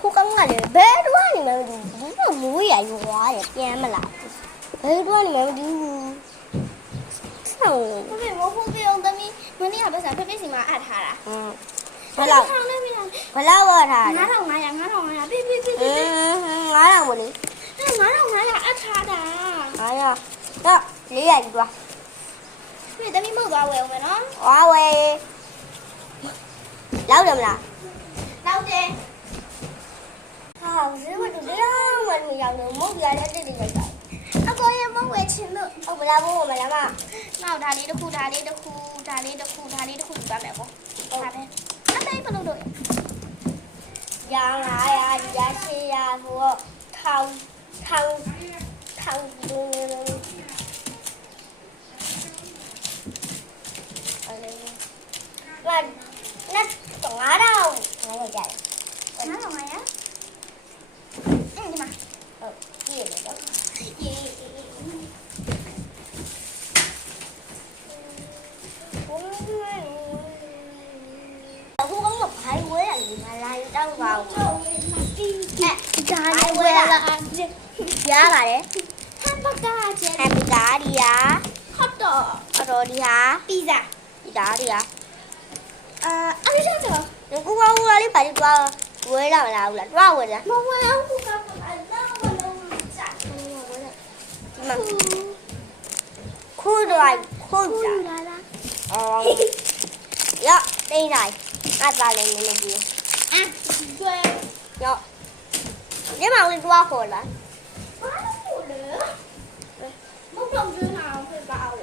ခုကောင်းကလည်းဘယ်တော့နေမှမသိဘူးဒီကမိုးရရွာတယ်ပြန်မလာဘယ်တော့နေမှမသိဘူးဆောင်း ဖေဖေမိုးဖိုးပြုံးသမီးမနေ့ကပဲစားဖေဖေစီမှာအပ်ထားတာ ဘယ်လောက် ထောင်းနေပြီလား ဘယ်လောက်ရထားလဲ 9500ဖေဖေဖေဖေ 9000မလေး 9500အပ်ထားတာ 900တော့400ကြီးသွား ဖေသမီးမဟုတ်သွားဝယ်အောင်မယ်နော် ဝါဝဲလောက်တယ်မလား နောက်တယ် ဟာဈေးမတူတရားမှမရောက်တော့မဟုတ်ပြလည်းတိတ်တိတ်လိုက်တာ အကိုရဲ့မဝယ်ချင်လို့ ဟုတ်မလားဘိုးမလားမ နောက်ဒါလေးတစ်ခုဒါလေးတစ်ခုဒါလေးတစ်ခုဒါလေးတစ်ခုယူပါမယ်ကိုဒါပဲအတိုင်းဘယ်လိုလုပ် ရ900ရ800ဆိုတော့ထောင်ဒူးအဲ့လက်တော့9000ငါရောက်ကြတယ် 9500ဒီမှာ ဟုတ်ကြည့်ရတော့ ရေအခုကမဖိုင်ဝဲရတယ်မလာတောက်ပါဘူး ဒါလေးဝယ်လာ ရပါတယ် ဟမ်ဘဂါကျဲ ဟမ်ဘီဂါဒီယာ ဟော့တော့ အတော်ဒီဟာ ပီဇာ ဒီဒါဒီဟာ အဲ့ဒီတော့ ကိုကဦးလေးပါဒီတော့ဝဲလာမလားဘူးလားတွားဝဲလား မဝယ်ဘူးကအဲ့ဒါမလုံးစက် ဒီမှာခိုးတော့ခိုးကြ လာလာ အော်ရတိတ်လိုက်အသာလေးနည်းနည်းကြီး ကျွဲ ရဒီမှာဝင်တွားခေါ်လား ဘာလို့လဲမဟုတ်တော့ကျွန်းအောင်ဖြစ်ပါဦး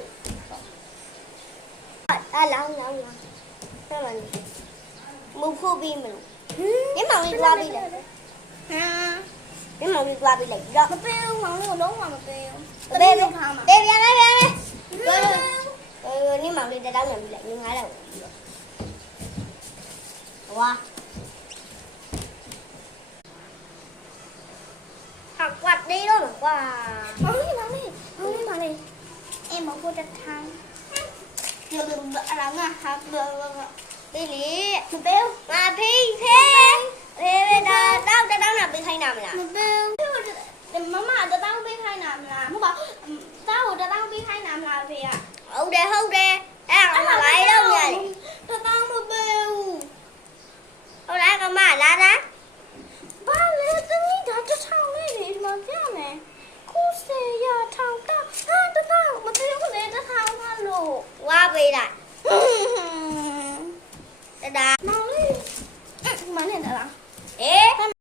လောင်းဆက်ပါလေမဖို့ပြီးမလို့ဒီမှာဝင်တွားပြီးလေ ဟမ် ဒီမှာဝင်တွားပြီးလိုက်တော့ မပေးဘူးမောင်လို့လုံးဝမပေးဘူး ဘေး လုံးထားမှာ ဘေးပြန်လိုက်ပြန်လိုက်ဒီမှာလေးတောင်းနေပြီလေငါးလောက်ဝါဟာကွာနေတော့ကွာ မောင်လေးအေးမဟုတ်တဲ့ထိုင်းဒီလိုအလားငါဟာလော ဒီလေ မပေးဘူး ငါဖိဖေဘေးဒါတောင်းတာပေးခိုင်းတာမလား မပေးဘူးမမတတောင်းပေးခိုင်းတာမလားမဟုတ်ပါတားကိုတတောင်းပေးခိုင်းတာမလားဖေက ဟုတ်တယ်အဲ့ဒါကဘာလို့ညာလဲ တတောင်းမပေးဘူး ဟုတ်လားကမလာတာ